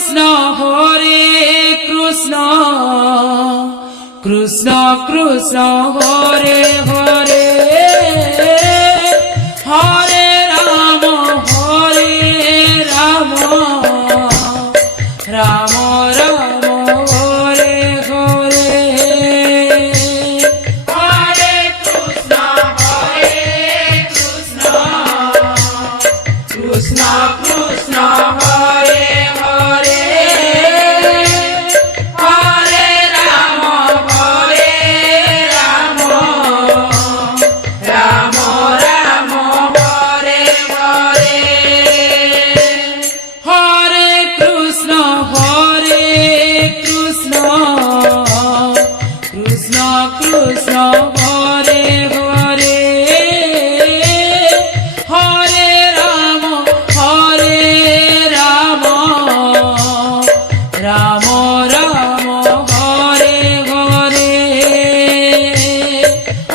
Krishna Hare Krishna Krishna Krishna Hare Hare Hare Ram Ram Ram Hare Hare Hare Krishna Krishna Krishna Hare Hare Hare Ram Ram Ram Hare Hare Hare Krishna Krishna Krishna Hare Hare Hare Ram Ram Ram Hare Hare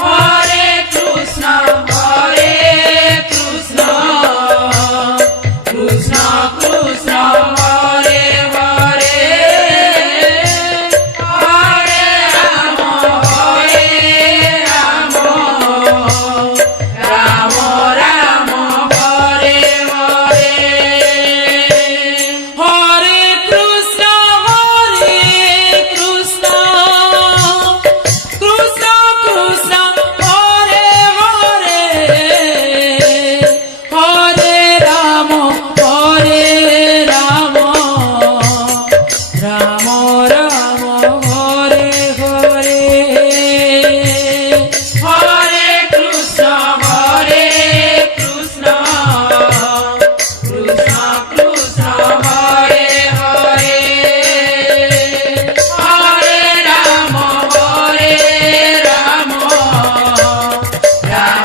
Hare Krishna Krishna Krishna Hare Hare Hare Ram Ram Ram Hare Hare Hare Krishna Krishna Krishna Hare Hare Hare Ram Ram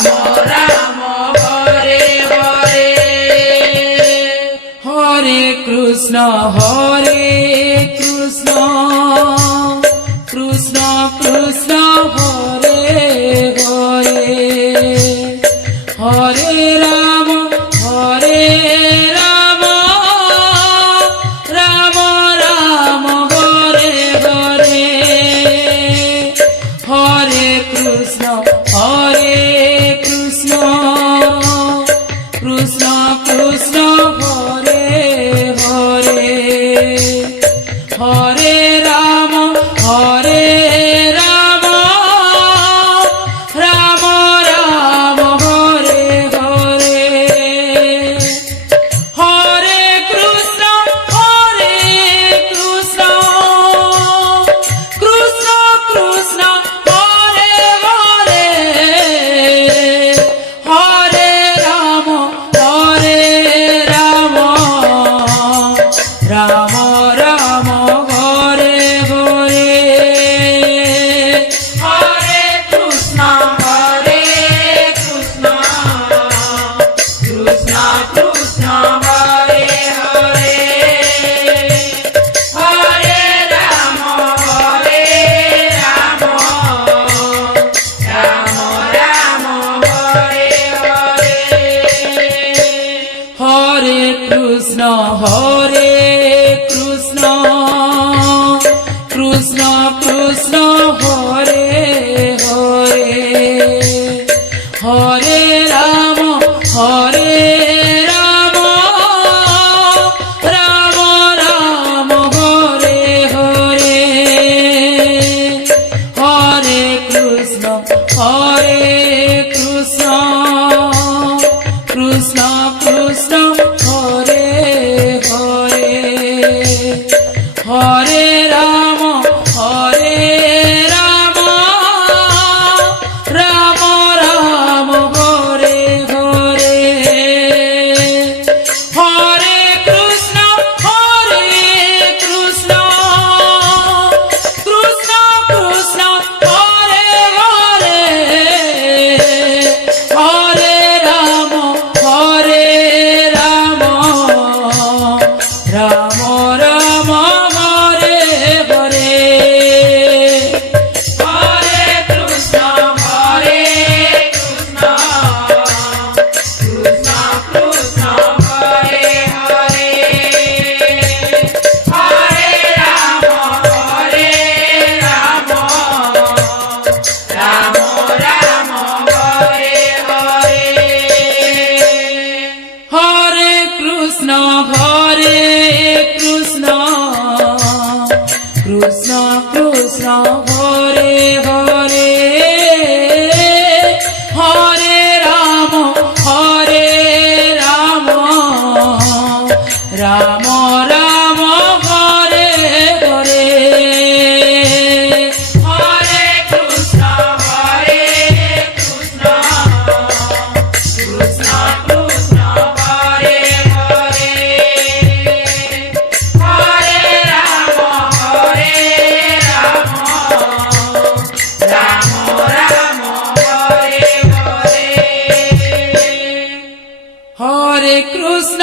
Ram Hare Hare Hare Krishna Krishna Krishna Hare Hare Hare Ram Ram Ram Hare Hare Hare Krishna Krishna Krishna Hare Hare Hare Ram Ram Ram Hare Hare Hare Krishna Krishna Krishna Hare Hare Hare Ram Ram Ram Hare Hare Hare Krishna Krishna Krishna Hare Hare Hare Ram Ram Ram Hare Hare Hare Krishna Krishna Krishna Hare Hare Hare Ram Ram Hare Hare Hare Krishna Krishna Krishna Hare Hare Hare Ram Ram Hare Hare Hare Krishna Krishna Hare Hare Hare Ram Ram Hare Hare Hare Krishna Krishna Krishna Hare Hare Hare Ram Hare Krishna Krishna Krishna Hare Hare Hare Ram Ram Ram Hare Hare Hare Krishna Krishna Krishna Hare Hare Hare Ram Ram Ram Hare Hare Hare Krishna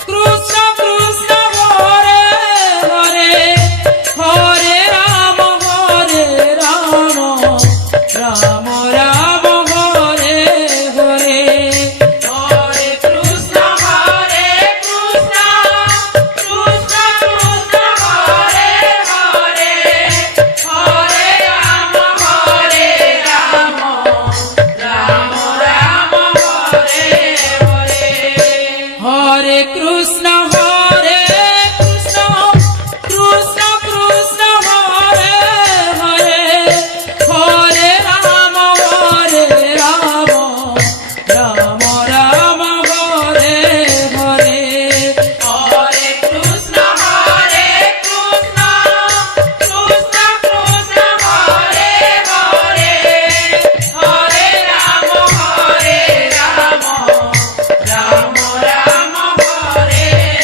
Krishna Krishna Hare Hare Hare Ram Ram Ram Hare Hare Hare Krishna Krishna Krishna Hare Hare Hare Ram Ram Ram Hare Hare Hare Krishna Krishna Krishna Krishna Hare Hare Hare Ram Ram Ram Hare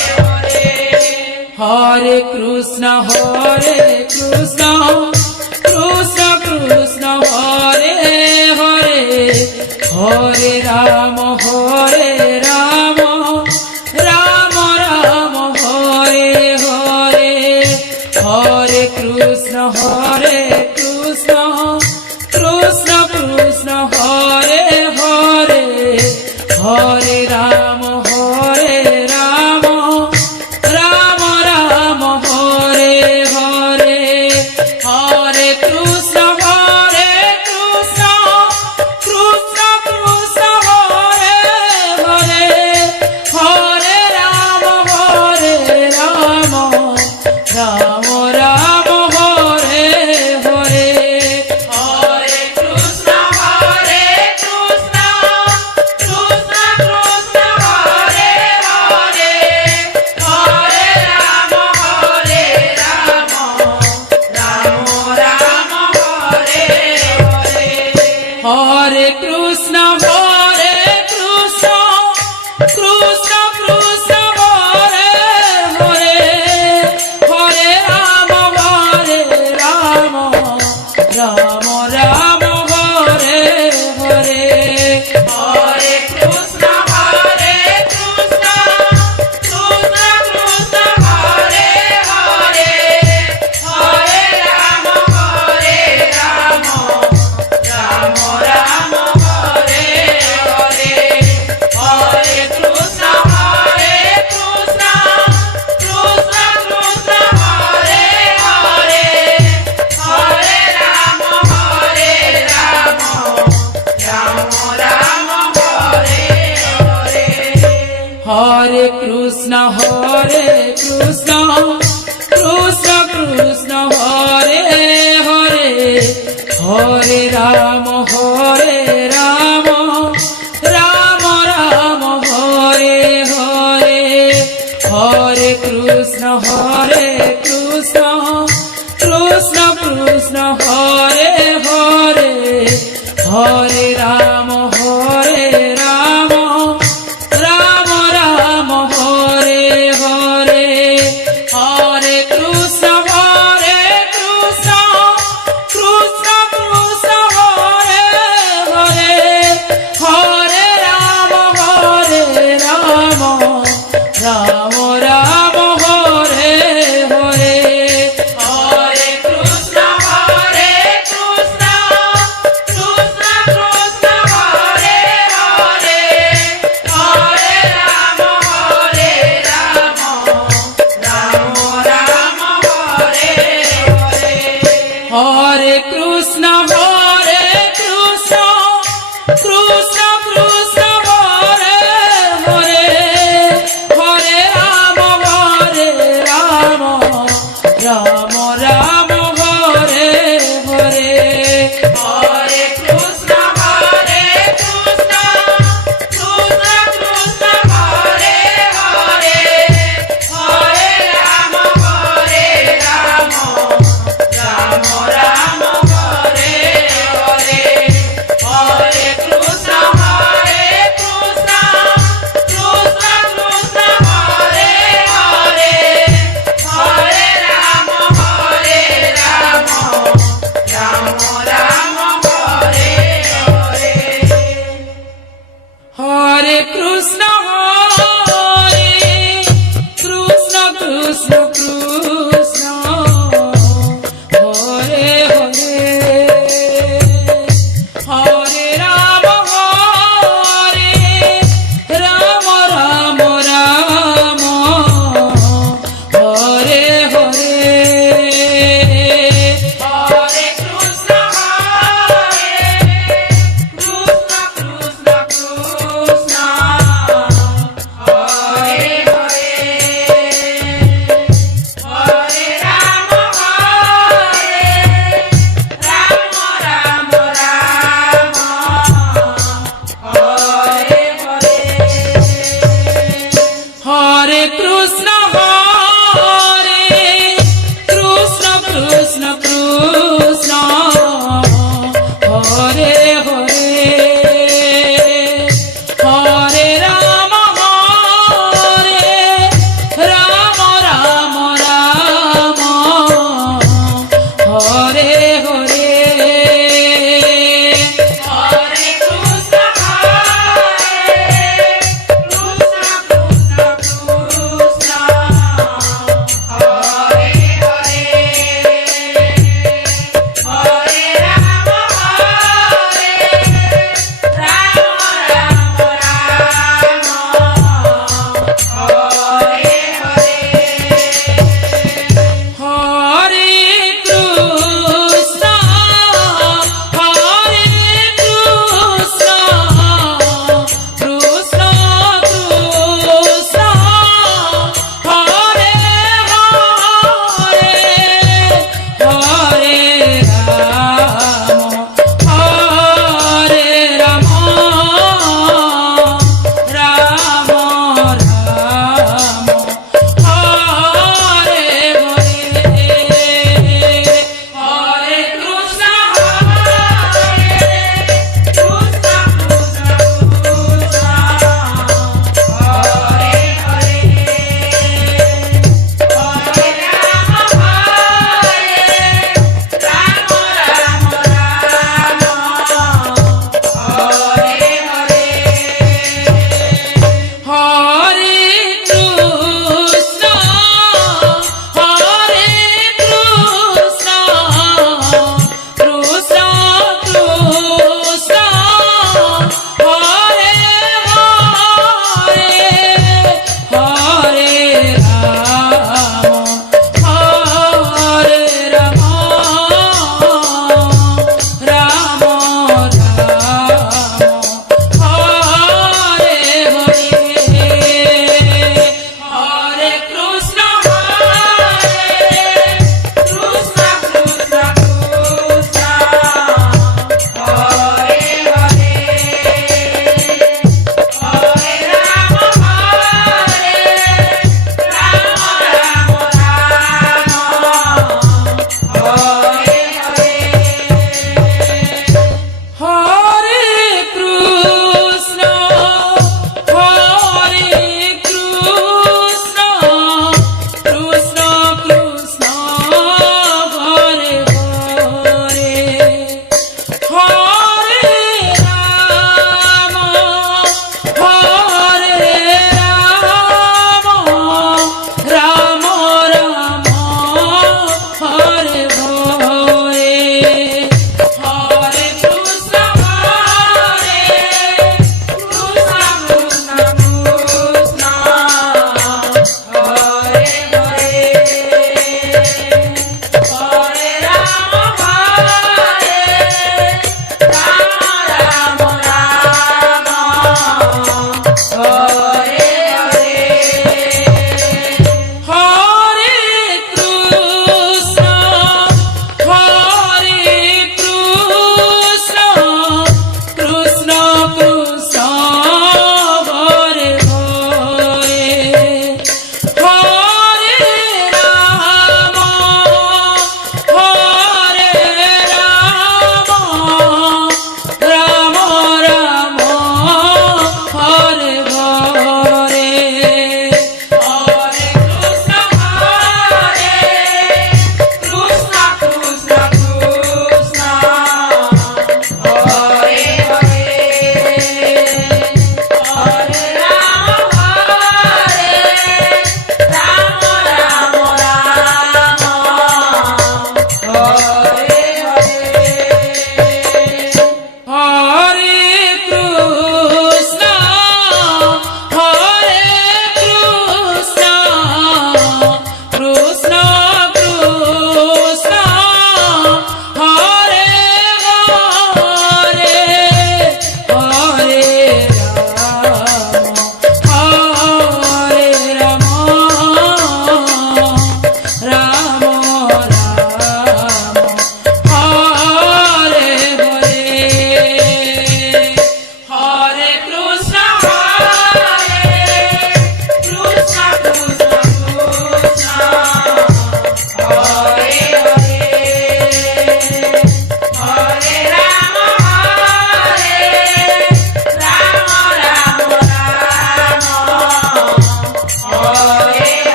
Hare Hare Krishna Krishna Krishna Krishna Hare Hare Hare Ram Ram Ram Hare Hare Hare Krishna Krishna Krishna Krishna Hare Hare Hare Ram Ram Ram Hare Hare Hare Krishna Krishna Krishna Krishna Hare Hare Hare Ram Ram Ram Hare Hare Hare Krishna Krishna Krishna Krishna Hare Hare Hare Ram Ram Ram Hare Hare Hare Krishna Krishna Krishna Krishna Hare Hare Hare Ram Ram Hare Hare Hare Krishna Krishna Krishna Krishna Hare Hare Hare Ram Ram Ram Hare Hare Hare Krishna Krishna Krishna Krishna Hare Hare Hare Ram Ram Ram Hare Hare Hare Krishna Krishna Krishna Krishna Hare Hare Hare Ram Ram Hare Hare Hare Krishna Krishna Krishna Krishna Hare Hare Hare Ram Ram Ram Hare Hare Hare Krishna Krishna Krishna Krishna Hare Hare Hare Ram Ram Ram Hare Hare Hare Krishna Krishna Krishna Krishna Hare Hare Hare Ram Ram Ram Hare Hare Hare Krishna Krishna Krishna Krishna Hare Hare Hare Ram Ram Hare Hare Hare Krishna Krishna Krishna Krishna Hare Hare Krishna Krishna Krishna Hare Hare Hare Ram Ram Ram Hare Hare Hare Krishna Krishna Krishna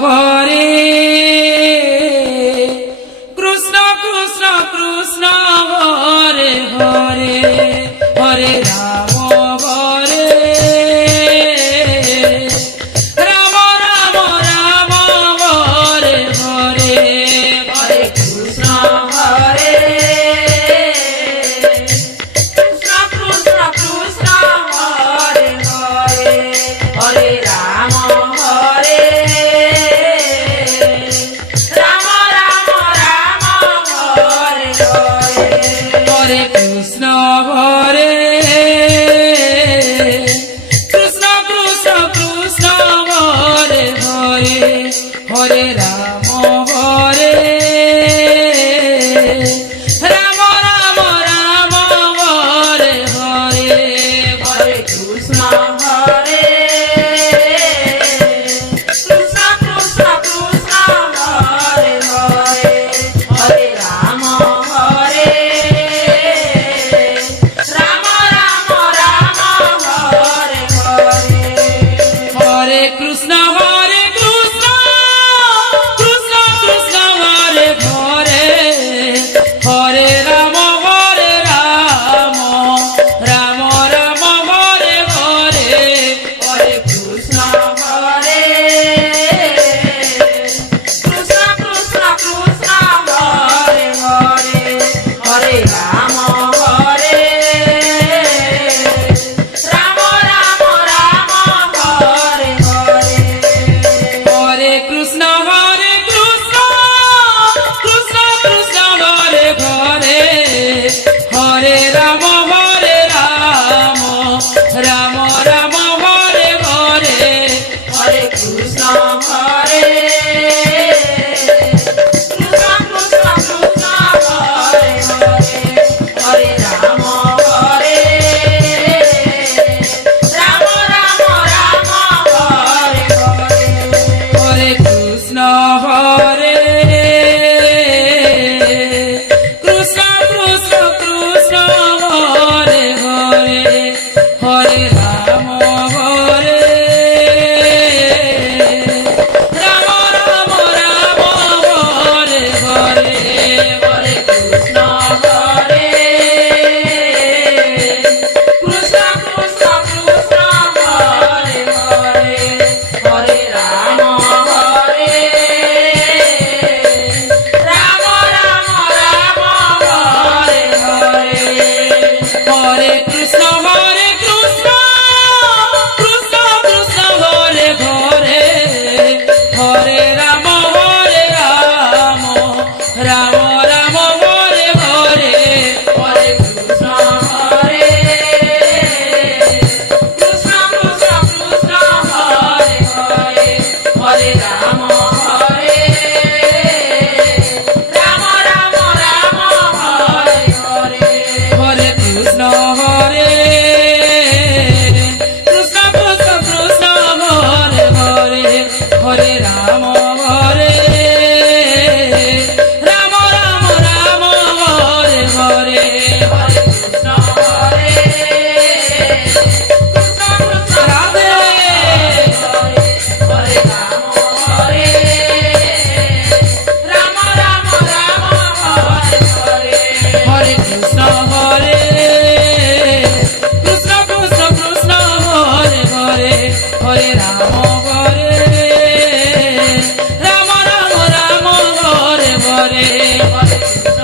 Hare Krishna Krishna Krishna Hare Hare Hare Ram Hare Ram Ram Ram Hare Hare Hare Krishna Hare Krishna Krishna Krishna Hare Hare Hare Ram Hare Ram Ram Ram Hare Hare Hare Krishna Hare Krishna Krishna Krishna Hare Hare Hare Ram Hare Ram Ram Ram Hare Hare Hare Krishna Hare Krishna Krishna Krishna Hare Hare Hare Ram Hare Ram Ram Ram Hare Hare Hare Krishna Krishna Krishna Hare Hare Hare Ram Ram Ram Hare Hare Hare Krishna Hare Krishna Krishna Krishna Hare Hare Hare Ram Hare Ram Ram Ram Hare Hare Hare Krishna Krishna Krishna Hare Hare Hare Ram Ram Ram Hare Hare Hare Krishna Hare Krishna Krishna Krishna Hare Hare Hare Ram Hare Ram Ram Ram Hare Hare Hare Krishna Hare Krishna Krishna Krishna Hare Hare Hare Ram Hare Ram Ram Ram Hare Hare Hare Krishna Hare Krishna Krishna Krishna Hare Hare Hare Ram Hare Ram Ram Ram Hare Hare Hare Krishna Krishna Krishna Hare Hare Hare Ram Ram Ram Hare Hare Hare Krishna Hare Krishna Krishna Krishna Hare Hare Hare Ram Hare Ram Ram Ram Hare Hare Hare Krishna Hare Krishna Krishna Krishna Hare Hare Hare Ram Hare Ram Ram Ram Hare Hare Hare Krishna Hare Krishna Krishna Radhe Hare Hare Ram Hare Ram Ram Ram Hare Hare Hare Krishna Hare Krishna Krishna Krishna Hare Hare Hare Ram Hare Ram Ram Ram Hare Hare Hare Krishna